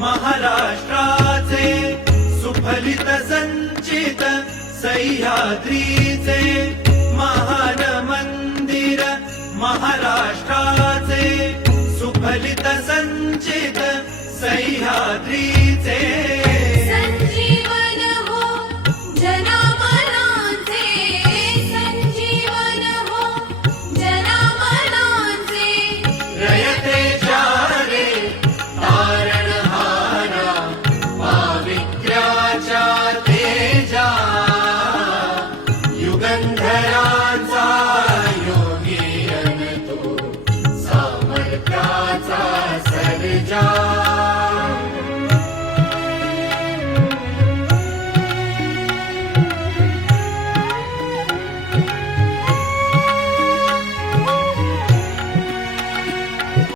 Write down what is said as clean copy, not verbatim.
महाराष्ट्राचे सुफलित संचित सह्याद्रीचे महान मंदिर महाराष्ट्राचे सुफलित संचित सह्याद्रीचे संजीवन हो जनामनांचे संजीवन हो जनामनांचे रयतेच्या रे तारणहारा पावित्र्याच्या तेजा युगंधरांचा योगी अन तू सामर्थ्याचा सर्जा